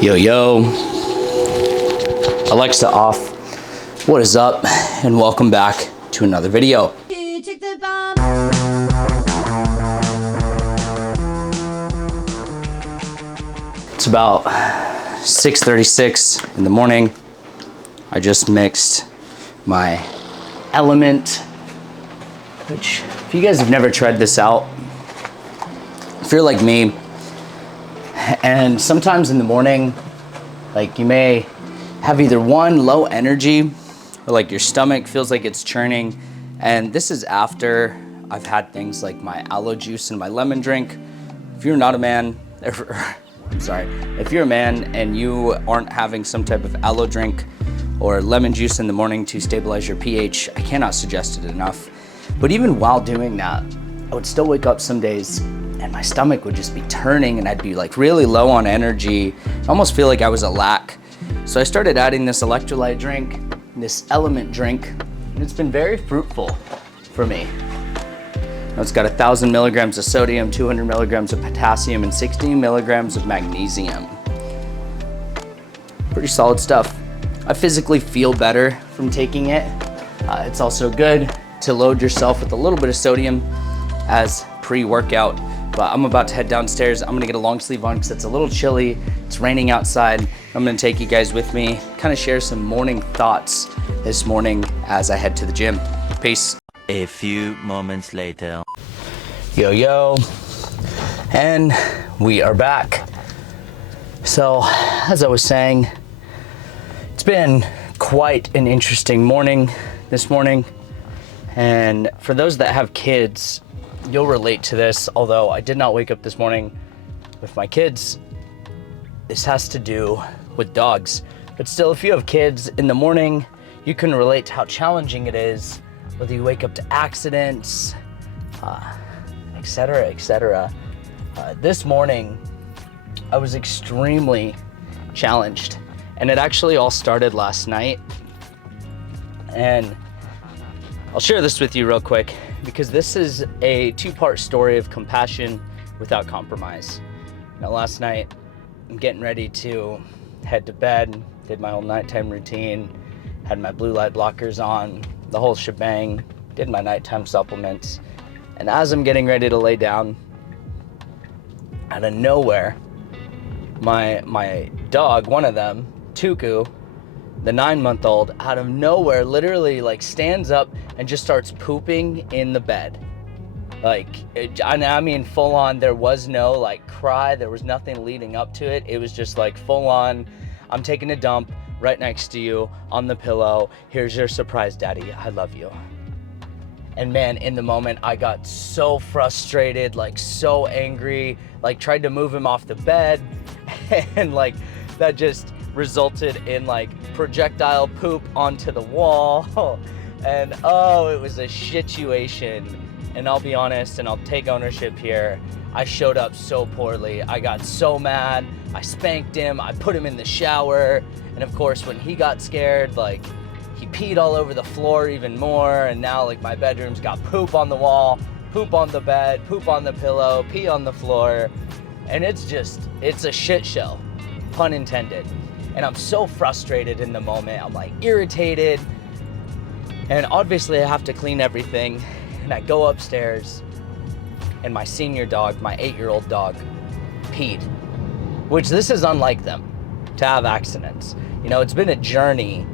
Yo, yo. Alexa off. What is up? And welcome back to another video. It's about 6:36 in the morning. I just mixed my LMNT, which if you guys have never tried this out, if you're like me, and sometimes in the morning, like you may have either one, low energy, or like your stomach feels like it's churning. And this is after I've had things like my aloe juice and my lemon drink. If you're not a man, if you're a man and you aren't having some type of aloe drink or lemon juice in the morning to stabilize your pH, I cannot suggest it enough. But even while doing that, I would still wake up some days and my stomach would just be turning and I'd be like really low on energy. I almost feel like I was a lack. So I started adding this electrolyte drink, this LMNT drink, and it's been very fruitful for me. Now it's got 1,000 milligrams of sodium, 200 milligrams of potassium, and 16 milligrams of magnesium. Pretty solid stuff. I physically feel better from taking it. It's also good to load yourself with a little bit of sodium as pre-workout. But I'm about to head downstairs. I'm gonna get a long sleeve on because it's a little chilly. It's raining outside. I'm gonna take you guys with me, kind of share some morning thoughts this morning as I head to the gym. Peace. A few moments later. Yo, yo. And we are back. So, as I was saying, it's been quite an interesting morning this morning. And for those that have kids, you'll relate to this, although I did not wake up this morning with my kids. This has to do with dogs. But still, if you have kids in the morning, you can relate to how challenging it is, whether you wake up to accidents, etc., etc. This morning, I was extremely challenged. And it actually all started last night. And I'll share this with you real quick because this is a two-part story of compassion without compromise. Now, last night, I'm getting ready to head to bed, did my whole nighttime routine, had my blue light blockers on, the whole shebang, did my nighttime supplements. And as I'm getting ready to lay down, out of nowhere, my dog, one of them, Tuku, the 9-month-old, out of nowhere, literally like stands up and just starts pooping in the bed. Like, I mean, full on, there was no like cry, there was nothing leading up to it. It was just like full on, I'm taking a dump right next to you on the pillow. Here's your surprise, daddy, I love you. And man, in the moment, I got so frustrated, like so angry, like tried to move him off the bed and like that just resulted in like projectile poop onto the wall. And oh, it was a situation. And I'll be honest, and I'll take ownership here, I showed up so poorly. I got so mad, I spanked him, I put him in the shower, and of course when he got scared, like he peed all over the floor even more, and now like my bedroom's got poop on the wall, poop on the bed, poop on the pillow, pee on the floor, and it's a shit show, pun intended. And I'm so frustrated in the moment. I'm like irritated. And obviously I have to clean everything. And I go upstairs and my senior dog, my 8-year-old dog, peed. Which this is unlike them to have accidents. You know, it's been a journey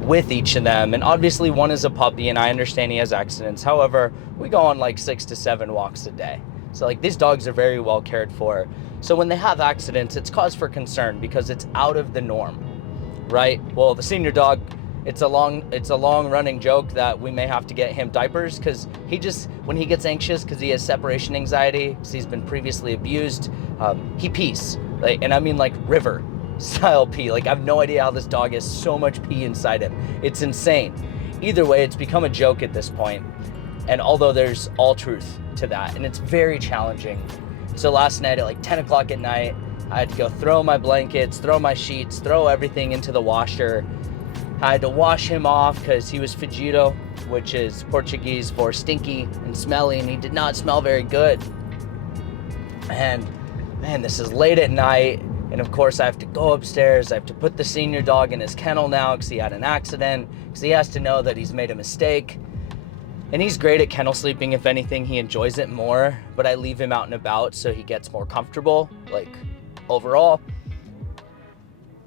with each of them. And obviously one is a puppy and I understand he has accidents. However, we go on like 6 to 7 walks a day. So like these dogs are very well cared for. So when they have accidents, it's cause for concern because it's out of the norm, right? Well, the senior dog, it's a long running joke that we may have to get him diapers because when he gets anxious because he has separation anxiety, because he's been previously abused, he pees. And I mean like river style pee. Like I have no idea how this dog has so much pee inside him. It's insane. Either way, it's become a joke at this point. And although there's all truth to that, and it's very challenging. So last night at like 10 o'clock at night, I had to go throw my blankets, throw my sheets, throw everything into the washer. I had to wash him off because he was fedido, which is Portuguese for stinky and smelly, and he did not smell very good. And man, this is late at night. And of course I have to go upstairs. I have to put the senior dog in his kennel now because he had an accident, because he has to know that he's made a mistake. And he's great at kennel sleeping. If anything, he enjoys it more, but I leave him out and about so he gets more comfortable, like overall.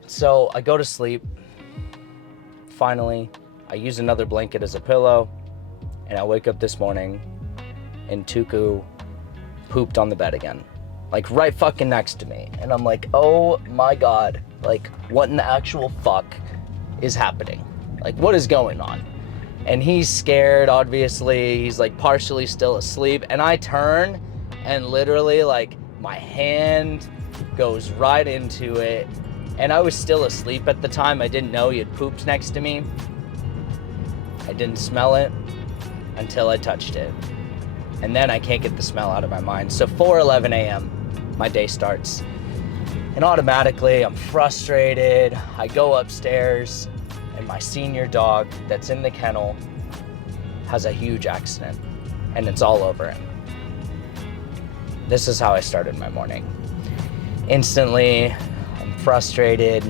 So I go to sleep. Finally, I use another blanket as a pillow, and I wake up this morning and Tuku pooped on the bed again, like right fucking next to me. And I'm like, oh my God, like what in the actual fuck is happening? Like what is going on? And he's scared, obviously. He's like partially still asleep. And I turn and literally like my hand goes right into it. And I was still asleep at the time. I didn't know he had pooped next to me. I didn't smell it until I touched it. And then I can't get the smell out of my mind. So 4:11 a.m., my day starts. And automatically I'm frustrated. I go upstairs and my senior dog that's in the kennel has a huge accident and it's all over him. This is how I started my morning. Instantly, I'm frustrated,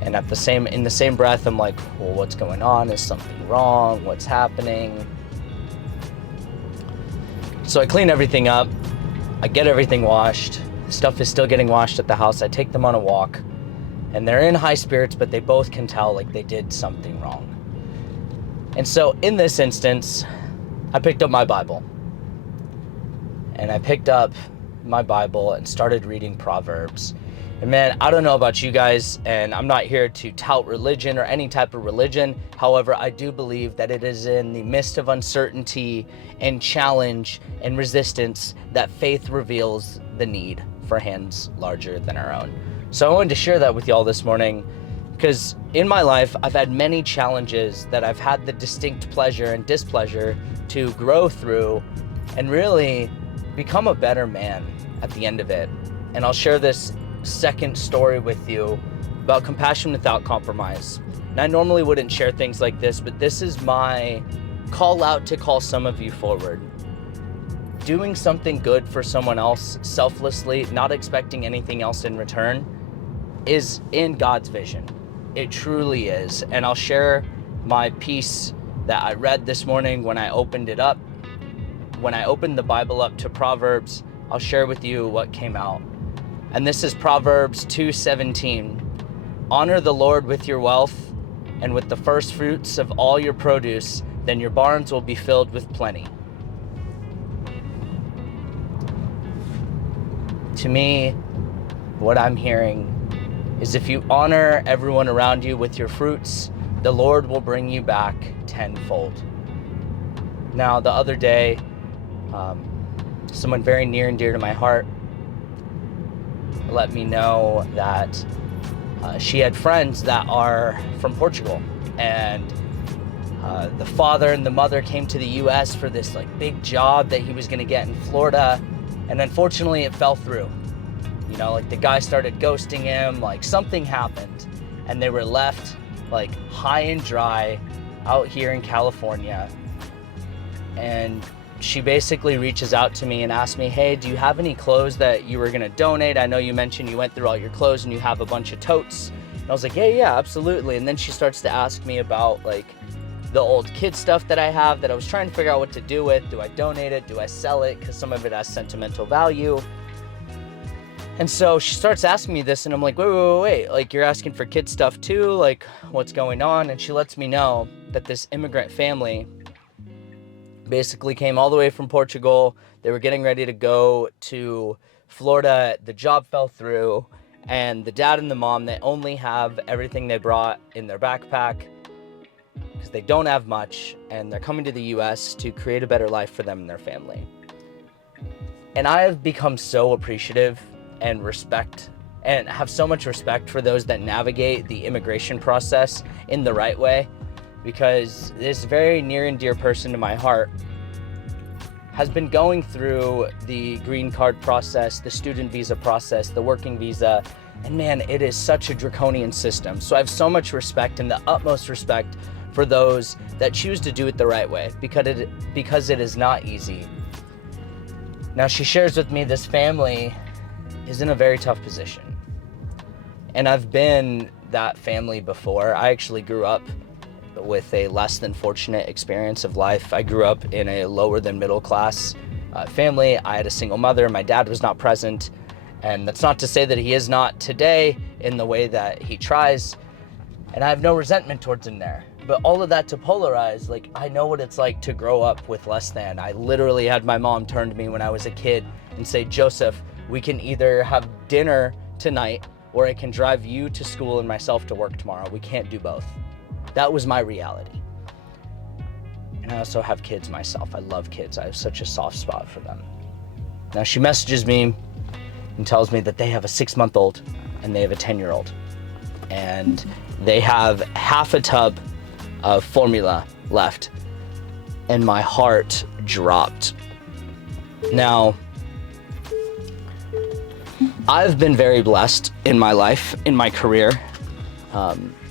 and in the same breath, I'm like, well, what's going on? Is something wrong? What's happening? So I clean everything up. I get everything washed. Stuff is still getting washed at the house. I take them on a walk. And they're in high spirits, but they both can tell like they did something wrong. And so in this instance, I picked up my Bible. And I picked up my Bible and started reading Proverbs. And man, I don't know about you guys, and I'm not here to tout religion or any type of religion. However, I do believe that it is in the midst of uncertainty and challenge and resistance that faith reveals the need for hands larger than our own. So I wanted to share that with y'all this morning because in my life, I've had many challenges that I've had the distinct pleasure and displeasure to grow through and really become a better man at the end of it. And I'll share this second story with you about compassion without compromise. And I normally wouldn't share things like this, but this is my call out to call some of you forward. Doing something good for someone else selflessly, not expecting anything else in return, is in God's vision. It truly is. And I'll share my piece that I read this morning when I opened it up. When I opened the Bible up to Proverbs, I'll share with you what came out. And this is Proverbs 2:17. Honor the Lord with your wealth and with the first fruits of all your produce, then your barns will be filled with plenty. To me, what I'm hearing is if you honor everyone around you with your fruits, the Lord will bring you back tenfold. Now, the other day, someone very near and dear to my heart let me know that she had friends that are from Portugal, and the father and the mother came to the US for this like big job that he was gonna get in Florida, and unfortunately it fell through. You know, like the guy started ghosting him, like something happened, and they were left like high and dry out here in California. And she basically reaches out to me and asks me, hey, do you have any clothes that you were gonna donate? I know you mentioned you went through all your clothes and you have a bunch of totes. And I was like, yeah, absolutely. And then she starts to ask me about like the old kid stuff that I have that I was trying to figure out what to do with. Do I donate it? Do I sell it? Because some of it has sentimental value. And so she starts asking me this, and I'm like, wait, like you're asking for kid stuff too? Like what's going on? And she lets me know that this immigrant family basically came all the way from Portugal. They were getting ready to go to Florida. The job fell through, and the dad and the mom, they only have everything they brought in their backpack because they don't have much, and they're coming to the US to create a better life for them and their family. And I have become so appreciative and respect and have so much respect for those that navigate the immigration process in the right way, because this very near and dear person to my heart has been going through the green card process, the student visa process, the working visa, and man, it is such a draconian system. So I have so much respect and the utmost respect for those that choose to do it the right way, because it is not easy. Now she shares with me this family is in a very tough position. And I've been that family before. I actually grew up with a less than fortunate experience of life. I grew up in a lower than middle class family. I had a single mother. My dad was not present. And that's not to say that he is not today in the way that he tries. And I have no resentment towards him there. But all of that to polarize, like, I know what it's like to grow up with less than. I literally had my mom turn to me when I was a kid and say, Joseph, we can either have dinner tonight or I can drive you to school and myself to work tomorrow. We can't do both. That was my reality. And I also have kids myself. I love kids. I have such a soft spot for them. Now she messages me and tells me that they have a 6-month-old and they have a 10-year-old. And they have half a tub of formula left. And my heart dropped. Now, I've been very blessed in my life, in my career,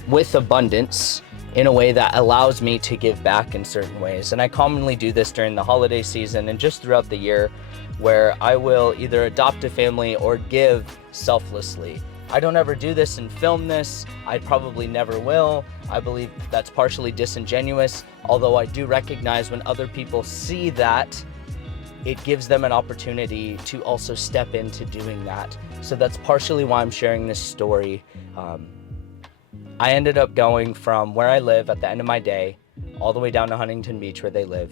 with abundance in a way that allows me to give back in certain ways. And I commonly do this during the holiday season and just throughout the year, where I will either adopt a family or give selflessly. I don't ever do this and film this. I probably never will. I believe that's partially disingenuous, although I do recognize when other people see that, it gives them an opportunity to also step into doing that. So that's partially why I'm sharing this story. I ended up going from where I live at the end of my day, all the way down to Huntington Beach where they live.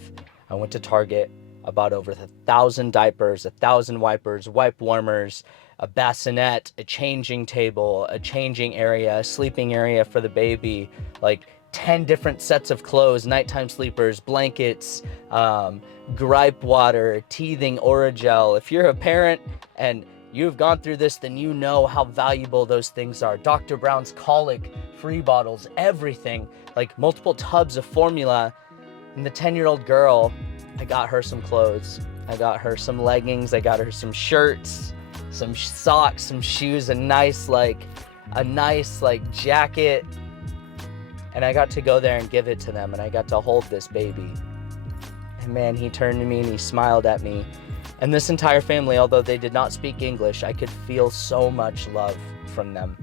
I went to Target, I bought over 1,000 diapers, 1,000 wipers, wipe warmers, a bassinet, a changing table, a changing area, a sleeping area for the baby, like 10 different sets of clothes, nighttime sleepers, blankets, gripe water, teething Oragel. If you're a parent and you've gone through this, then you know how valuable those things are. Dr. Brown's colic, free bottles, everything, like multiple tubs of formula. And the 10-year-old girl, I got her some clothes. I got her some leggings. I got her some shirts, some socks, some shoes, a nice jacket. And I got to go there and give it to them. And I got to hold this baby. And man, he turned to me and he smiled at me. And this entire family, although they did not speak English, I could feel so much love from them.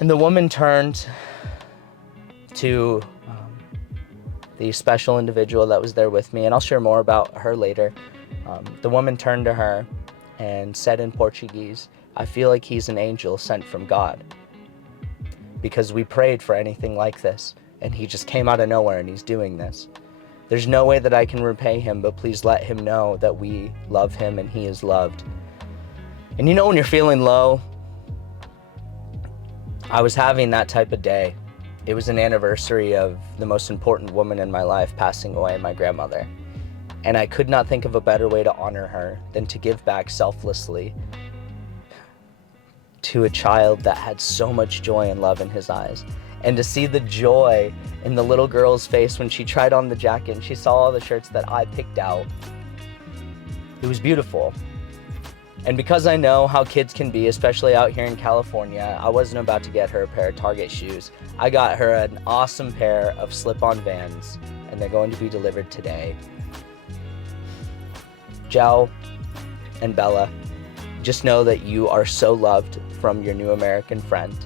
And the woman turned to the special individual that was there with me, and I'll share more about her later. The woman turned to her and said in Portuguese, I feel like he's an angel sent from God, because we prayed for anything like this, and he just came out of nowhere and he's doing this. There's no way that I can repay him, but please let him know that we love him and he is loved. And you know when you're feeling low, I was having that type of day. It was an anniversary of the most important woman in my life passing away, my grandmother. And I could not think of a better way to honor her than to give back selflessly to a child that had so much joy and love in his eyes. And to see the joy in the little girl's face when she tried on the jacket and she saw all the shirts that I picked out, it was beautiful. And because I know how kids can be, especially out here in California, I wasn't about to get her a pair of Target shoes. I got her an awesome pair of slip-on Vans, and they're going to be delivered today. Joe and Bella, just know that you are so loved from your new American friend,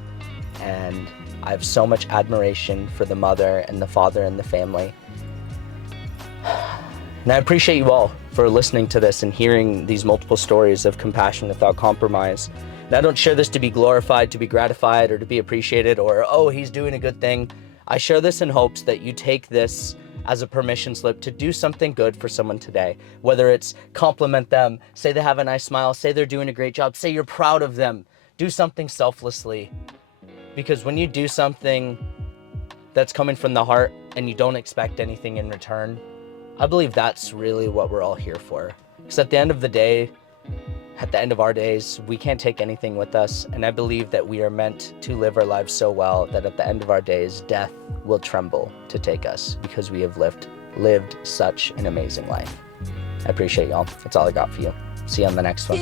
and I have so much admiration for the mother and the father and the family. And I appreciate you all for listening to this and hearing these multiple stories of compassion without compromise. And I don't share this to be glorified, to be gratified, or to be appreciated, or, oh, he's doing a good thing. I share this in hopes that you take this as a permission slip to do something good for someone today. Whether it's compliment them, say they have a nice smile, say they're doing a great job, say you're proud of them. Do something selflessly. Because when you do something that's coming from the heart and you don't expect anything in return, I believe that's really what we're all here for. Because at the end of the day, at the end of our days, we can't take anything with us. And I believe that we are meant to live our lives so well that at the end of our days, death will tremble to take us because we have lived such an amazing life. I appreciate y'all. That's all I got for you. See you on the next one.